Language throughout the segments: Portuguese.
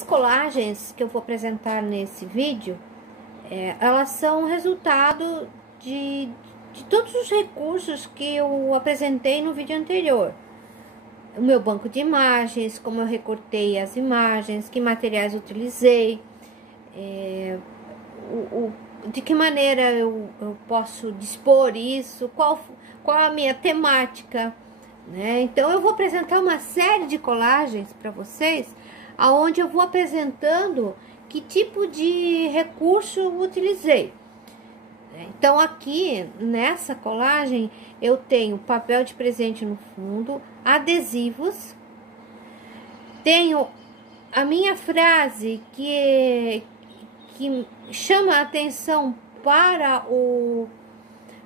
Essas colagens que eu vou apresentar nesse vídeo, elas são resultado de todos os recursos que eu apresentei no vídeo anterior. O meu banco de imagens, como eu recortei as imagens, que materiais utilizei, de que maneira eu posso dispor isso, qual a minha temática, né? Então eu vou apresentar uma série de colagens para vocês, aonde eu vou apresentando que tipo de recurso eu utilizei. Então aqui nessa colagem eu tenho papel de presente no fundo, adesivos, tenho a minha frase que chama a atenção para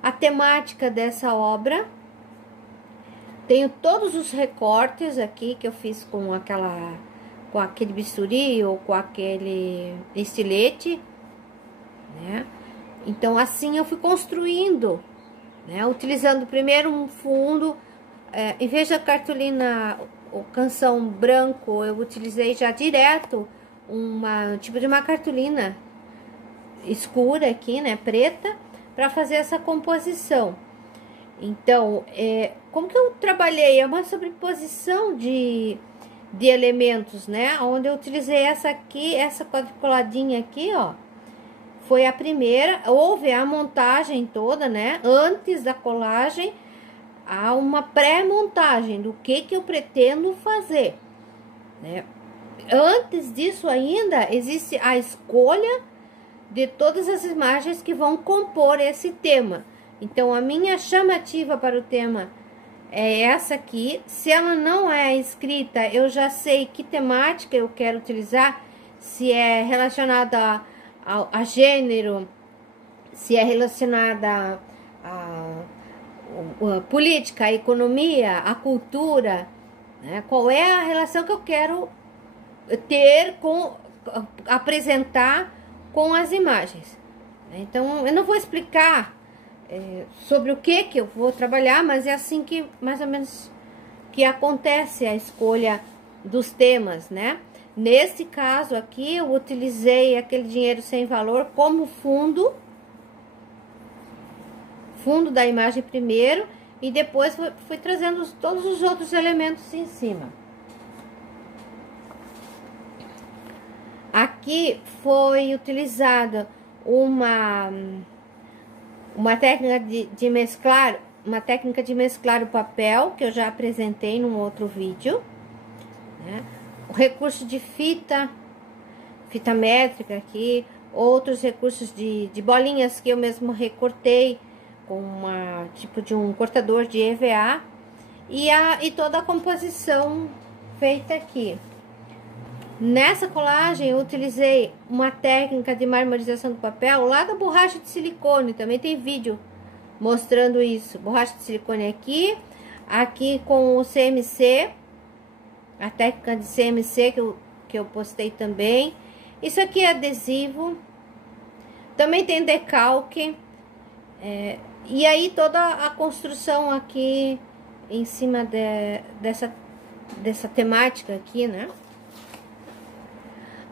a temática dessa obra. Tenho todos os recortes aqui que eu fiz com aquele bisturi ou com aquele estilete, né? Então assim eu fui construindo, né? Utilizando primeiro um fundo, em vez da cartolina ou canção branco, eu utilizei já direto tipo de uma cartolina escura aqui, né, preta, para fazer essa composição. Então, como que eu trabalhei? É uma sobreposição de elementos, né, onde eu utilizei essa aqui, essa quadriculadinha aqui, ó, foi a primeira. Houve a montagem toda, né, antes da colagem, há uma pré-montagem do que eu pretendo fazer, né. Antes disso ainda, existe a escolha de todas as imagens que vão compor esse tema. Então, a minha chamativa para o tema é essa aqui. Se ela não é escrita, eu já sei que temática eu quero utilizar, se é relacionada a gênero, se é relacionada a política, a economia, a cultura, né? Qual é a relação que eu quero ter apresentar com as imagens. Então, eu não vou explicar sobre o que eu vou trabalhar, mas é assim que, mais ou menos, que acontece a escolha dos temas, né? Nesse caso aqui, eu utilizei aquele dinheiro sem valor como fundo da imagem primeiro, e depois fui trazendo todos os outros elementos em cima. Aqui foi utilizada uma técnica de mesclar, o papel, que eu já apresentei num outro vídeo, né? O recurso de fita métrica aqui, outros recursos de bolinhas que eu mesmo recortei com tipo de um cortador de EVA, e toda a composição feita aqui. Nessa colagem eu utilizei uma técnica de marmorização do papel lá da borracha de silicone, também tem vídeo mostrando isso. Borracha de silicone aqui com o CMC, a técnica de CMC que eu postei também. Isso aqui é adesivo, também tem decalque, e aí toda a construção aqui em cima dessa temática aqui, né?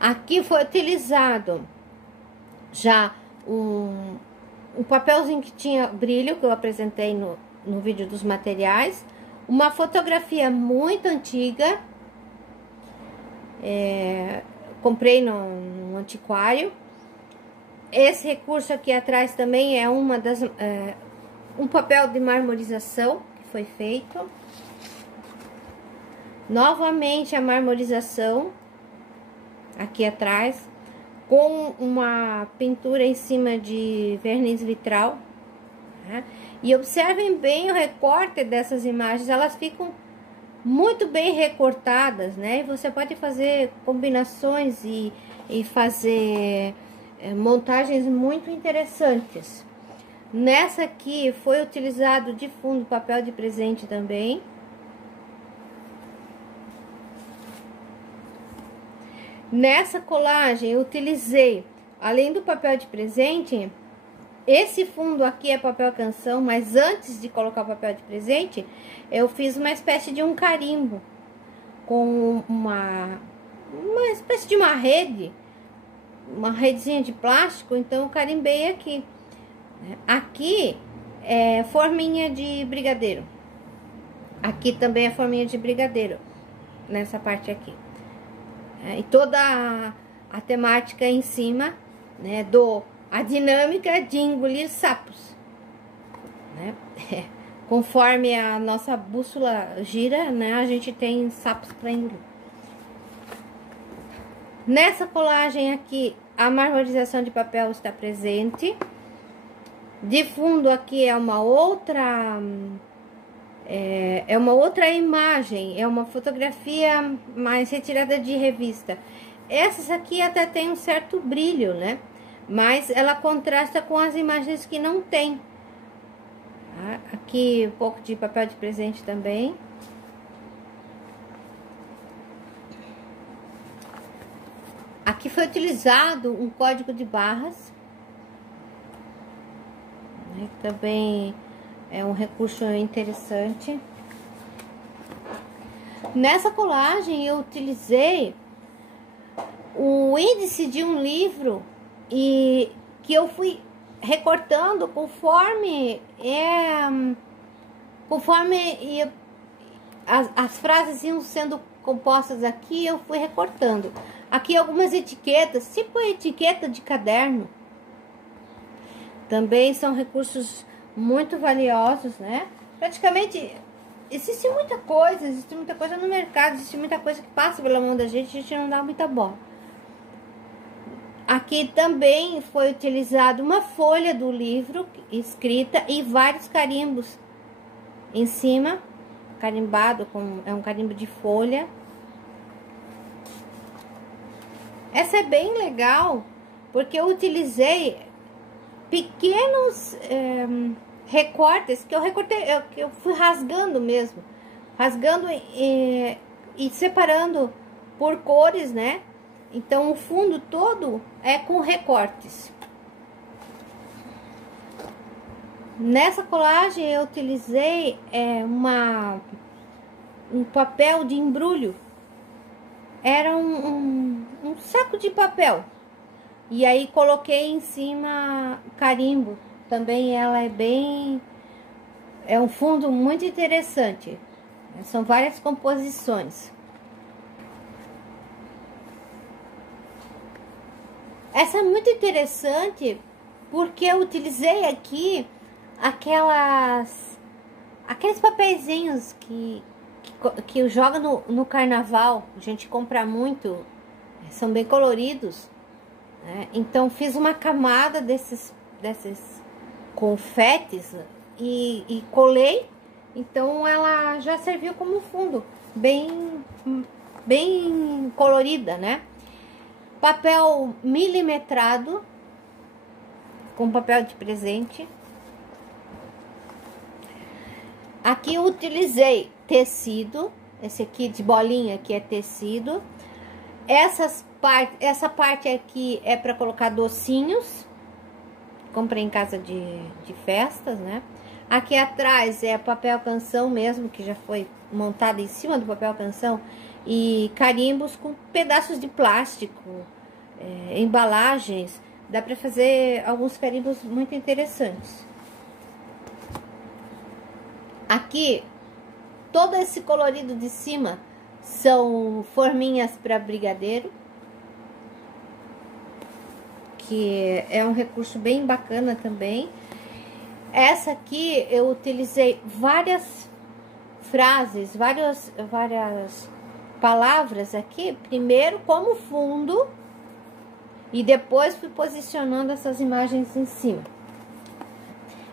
Aqui foi utilizado já um papelzinho que tinha brilho, que eu apresentei no vídeo dos materiais. Uma fotografia muito antiga, comprei no antiquário. Esse recurso aqui atrás também é um papel de marmorização que foi feito. Novamente a marmorização aqui atrás, com uma pintura em cima de verniz vitral, né? E observem bem o recorte dessas imagens, elas ficam muito bem recortadas, né? E você pode fazer combinações e fazer montagens muito interessantes. Nessa aqui foi utilizado de fundo papel de presente também. Nessa colagem eu utilizei, além do papel de presente, esse fundo aqui é papel canção, mas antes de colocar o papel de presente, eu fiz uma espécie de um carimbo com uma espécie de uma redezinha de plástico, então eu carimbei aqui. Aqui é forminha de brigadeiro. Aqui também é forminha de brigadeiro, nessa parte aqui. E toda a temática em cima, né, a dinâmica de engolir sapos, né? Conforme a nossa bússola gira, né, a gente tem sapos para engolir. Nessa colagem aqui, a marmorização de papel está presente. De fundo aqui é uma outra imagem, é uma fotografia mais retirada de revista. Essas aqui até tem um certo brilho, né? Mas ela contrasta com as imagens que não tem. Aqui um pouco de papel de presente também. Aqui foi utilizado um código de barras, né? Também é um recurso interessante. Nessa colagem eu utilizei o índice de um livro e que eu fui recortando conforme as frases iam sendo compostas aqui, eu fui recortando. Aqui algumas etiquetas, tipo etiqueta de caderno. Também são recursos muito valiosos, né? Praticamente existe muita coisa no mercado, existe muita coisa que passa pela mão da gente, a gente não dá muita bola. Aqui também foi utilizado uma folha do livro escrita e vários carimbos em cima, carimbado é um carimbo de folha. Essa é bem legal, porque eu utilizei pequenos recortes que eu recortei, que eu fui rasgando mesmo, rasgando e separando por cores, né? Então o fundo todo é com recortes. Nessa colagem eu utilizei um papel de embrulho. Era um saco de papel. E aí coloquei em cima carimbo. Também ela é um fundo muito interessante. São várias composições. Essa é muito interessante porque eu utilizei aqui aqueles papeizinhos que eu jogo no carnaval. A gente compra muito, são bem coloridos, né? Então fiz uma camada desses confetes e colei. Então ela já serviu como fundo, bem colorida, né? Papel milimetrado, com papel de presente. Aqui eu utilizei tecido, esse aqui de bolinha aqui é tecido. Essa parte aqui é para colocar docinhos, comprei em casa de festas, né? Aqui atrás é papel canção mesmo, que já foi montado em cima do papel canção, e carimbos com pedaços de plástico, embalagens. Dá para fazer alguns carimbos muito interessantes. Aqui, todo esse colorido de cima são forminhas para brigadeiro, que é um recurso bem bacana também. Essa aqui eu utilizei várias frases, várias palavras aqui, primeiro como fundo, e depois fui posicionando essas imagens em cima.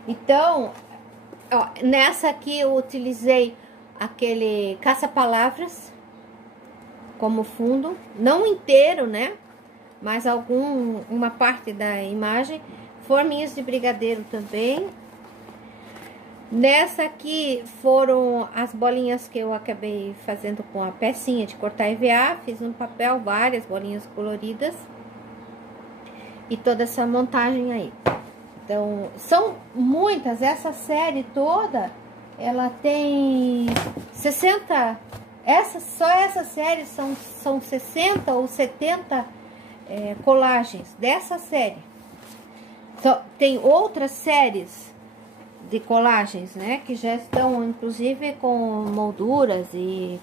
Então, ó, nessa aqui eu utilizei aquele caça-palavras como fundo, não inteiro, né? Mas uma parte da imagem. Forminhas de brigadeiro também. Nessa aqui foram as bolinhas que eu acabei fazendo com a pecinha de cortar EVA. Fiz no papel várias bolinhas coloridas. E toda essa montagem aí. Então, são muitas. Essa série toda, ela tem 60 Só essa série são 60 ou 70 colagens dessa série. Então, tem outras séries de colagens, né? Que já estão, inclusive, com molduras e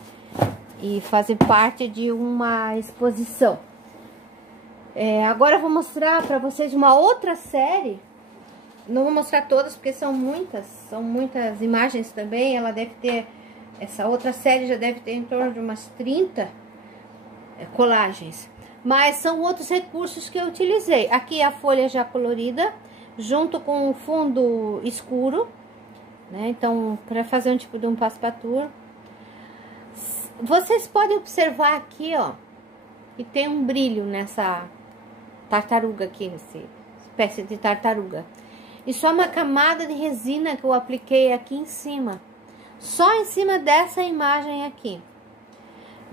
fazem parte de uma exposição. Agora eu vou mostrar para vocês uma outra série. Não vou mostrar todas, porque são muitas imagens também. Ela deve ter, essa outra série já deve ter em torno de umas 30 colagens. Mas são outros recursos que eu utilizei. Aqui a folha já colorida, junto com o fundo escuro, né? Então, para fazer um tipo de um passepartout. Vocês podem observar aqui, ó, que tem um brilho nessa tartaruga aqui, essa espécie de tartaruga. Isso é uma camada de resina que eu apliquei aqui em cima. Só em cima dessa imagem aqui.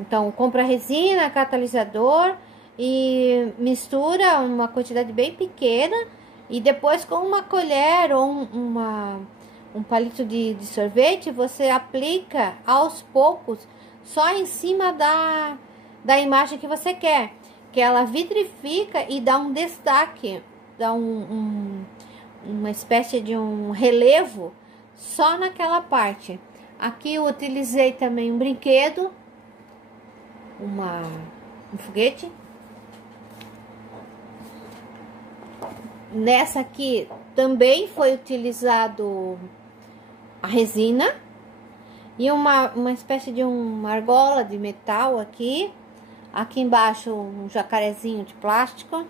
Então, compra resina, catalisador e mistura uma quantidade bem pequena. E depois com uma colher ou um palito de sorvete, você aplica aos poucos só em cima da imagem que você quer. Que ela vitrifica e dá um destaque, dá uma espécie de um relevo só naquela parte. Aqui eu utilizei também um brinquedo, um foguete. Nessa aqui também foi utilizado a resina e uma espécie de uma argola de metal aqui. Aqui embaixo um jacarezinho de plástico.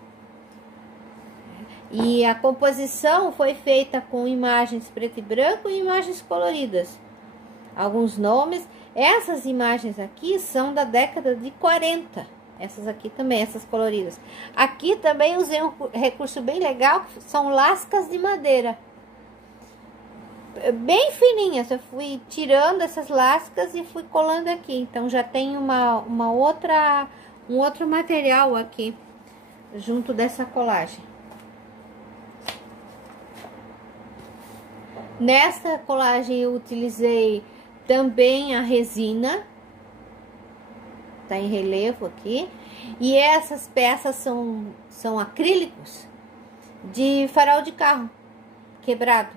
E a composição foi feita com imagens preto e branco e imagens coloridas. Alguns nomes. Essas imagens aqui são da década de 40. Essas aqui também, essas coloridas. Aqui também usei um recurso bem legal, que são lascas de madeira. Bem fininhas, eu fui tirando essas lascas e fui colando aqui. Então já tem um outro material aqui, junto dessa colagem. Nessa colagem eu utilizei também a resina, tá em relevo aqui, e essas peças são acrílicos de farol de carro quebrado.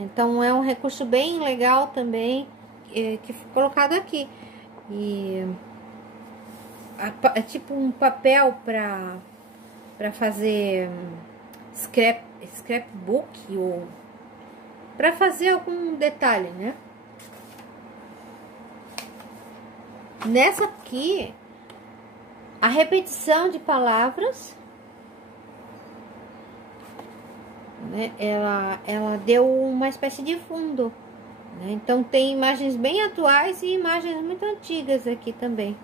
Então é um recurso bem legal também que foi colocado aqui. E é tipo um papel para fazer scrapbook ou para fazer algum detalhe, né? Nessa aqui, a repetição de palavras, né? Ela deu uma espécie de fundo, né? Então tem imagens bem atuais e imagens muito antigas aqui também.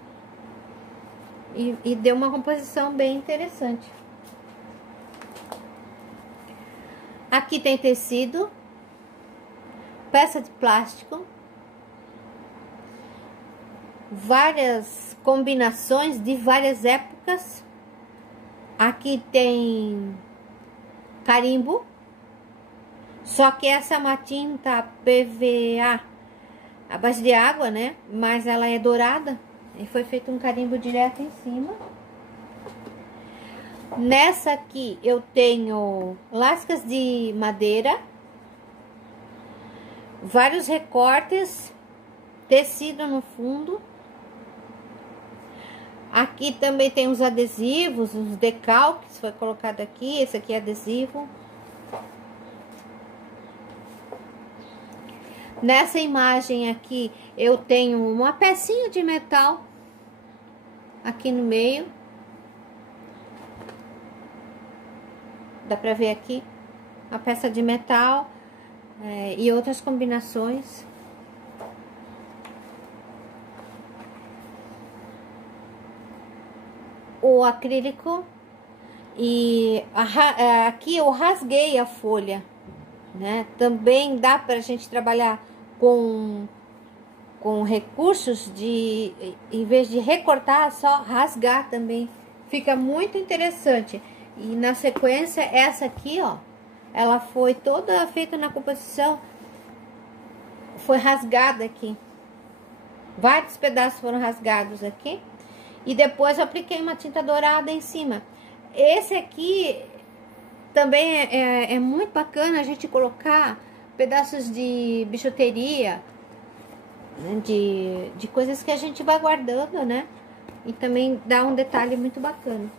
E deu uma composição bem interessante. Aqui tem tecido, peça de plástico, várias combinações de várias épocas. Aqui tem carimbo, só que essa é uma tinta PVA à base de água, né? Mas ela é dourada e foi feito um carimbo direto em cima. Nessa aqui eu tenho lascas de madeira, vários recortes, tecido no fundo. Aqui também tem os adesivos, os decalques, foi colocado aqui. Esse aqui é adesivo. Nessa imagem aqui eu tenho uma pecinha de metal aqui no meio. Dá pra ver aqui a peça de metal e outras combinações. O acrílico e aqui eu rasguei a folha, né? Também dá pra gente trabalhar com recursos de, em vez de recortar, só rasgar também. Fica muito interessante. E na sequência, essa aqui, ó, ela foi toda feita na composição, foi rasgada aqui. Vários pedaços foram rasgados aqui. E depois eu apliquei uma tinta dourada em cima. Esse aqui também é muito bacana a gente colocar pedaços de bijuteria, né, de coisas que a gente vai guardando, né? E também dá um detalhe muito bacana.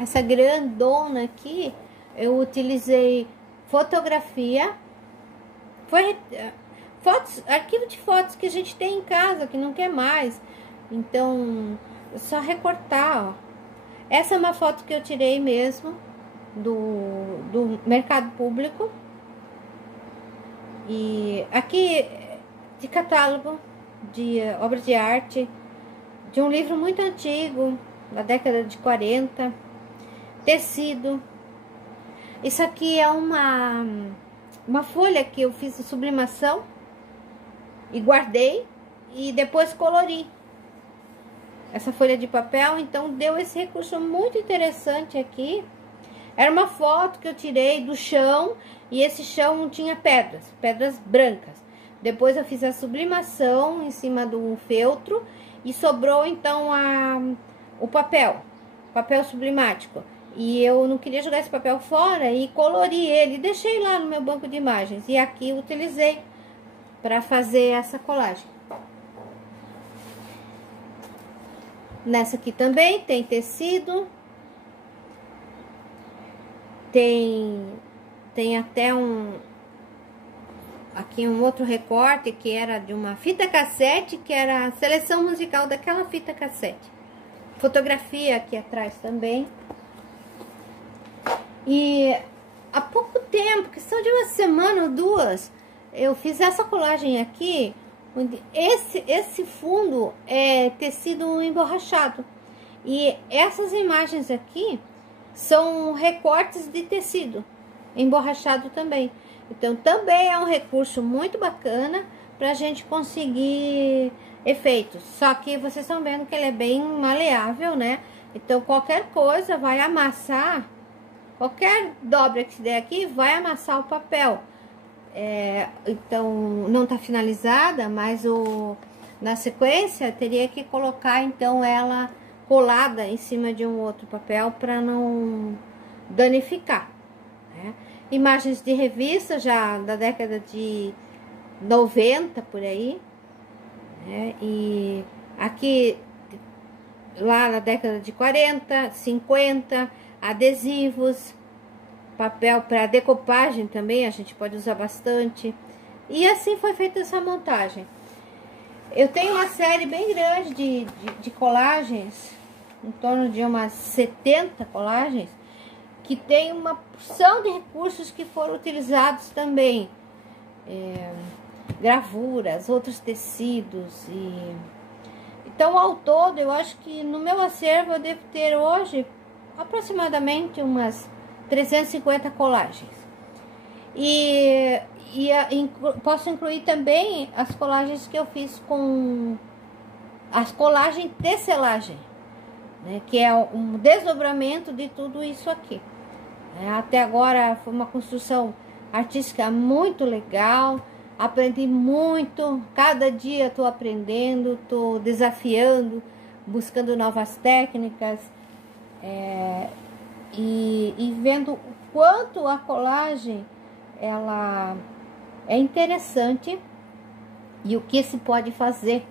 Essa grandona aqui, eu utilizei fotografia. Foi fotos, arquivo de fotos que a gente tem em casa, que não quer mais. Então, é só recortar, ó. Essa é uma foto que eu tirei mesmo do mercado público. E aqui, de catálogo, de obras de arte, de um livro muito antigo, da década de 40. Tecido. Isso aqui é uma folha que eu fiz de sublimação e guardei e depois colori essa folha de papel. Então deu esse recurso muito interessante aqui. Era uma foto que eu tirei do chão e esse chão tinha pedras brancas. Depois eu fiz a sublimação em cima do feltro e sobrou então o papel sublimático. E eu não queria jogar esse papel fora e colori ele, deixei lá no meu banco de imagens. E aqui eu utilizei para fazer essa colagem. Nessa aqui também tem tecido. Tem até aqui um outro recorte que era de uma fita cassete, que era a seleção musical daquela fita cassete. Fotografia aqui atrás também. E há pouco tempo, questão de uma semana ou duas, eu fiz essa colagem aqui, onde esse fundo é tecido emborrachado. E essas imagens aqui são recortes de tecido emborrachado também. Então também é um recurso muito bacana para a gente conseguir efeitos. Só que vocês estão vendo que ele é bem maleável, né? Então qualquer coisa vai amassar. Qualquer dobra que se der aqui vai amassar o papel. Então, não tá finalizada, mas na sequência teria que colocar então ela colada em cima de um outro papel para não danificar, né? Imagens de revista já da década de 90 por aí, né? E aqui lá na década de 40, 50, adesivos, papel para decopagem também, a gente pode usar bastante. E assim foi feita essa montagem. Eu tenho uma série bem grande de colagens, em torno de umas 70 colagens, que tem uma porção de recursos que foram utilizados também. Gravuras, outros tecidos. Então, ao todo, eu acho que no meu acervo eu devo ter hoje aproximadamente umas 350 colagens. Posso incluir também as colagens que eu fiz com as colagens de selagem, né, que é um desdobramento de tudo isso aqui. Até agora foi uma construção artística muito legal, aprendi muito, cada dia estou aprendendo, estou desafiando, buscando novas técnicas, e vendo o quanto a colagem ela é interessante e o que se pode fazer,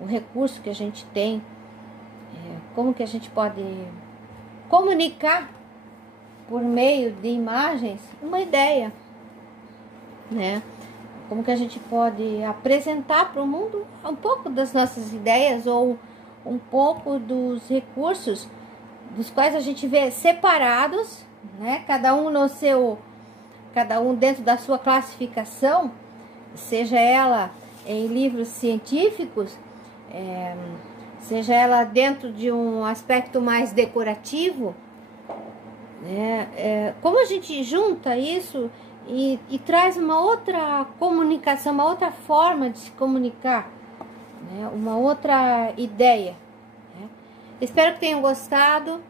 o recurso que a gente tem, como que a gente pode comunicar por meio de imagens uma ideia, né? Como que a gente pode apresentar para o mundo um pouco das nossas ideias ou um pouco dos recursos dos quais a gente vê separados, né? Cada um dentro da sua classificação, seja ela em livros científicos, seja ela dentro de um aspecto mais decorativo, né? Como a gente junta isso e traz uma outra comunicação, uma outra forma de se comunicar, né? Uma outra ideia, né? Espero que tenham gostado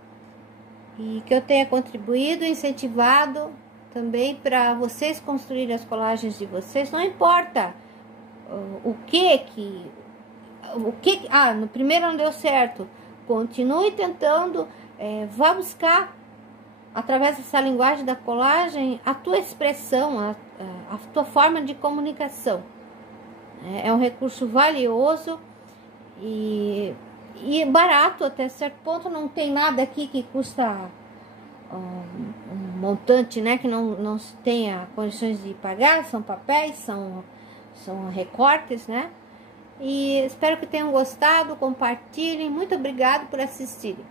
e que eu tenha contribuído, incentivado também para vocês construírem as colagens de vocês. Não importa o que no primeiro não deu certo, continue tentando, vá buscar através dessa linguagem da colagem a tua expressão, a tua forma de comunicação. É um recurso valioso e barato até certo ponto. Não tem nada aqui que custa um montante, né, que não se tenha condições de pagar. São papéis, são recortes, né? E espero que tenham gostado, compartilhem. Muito obrigado por assistirem.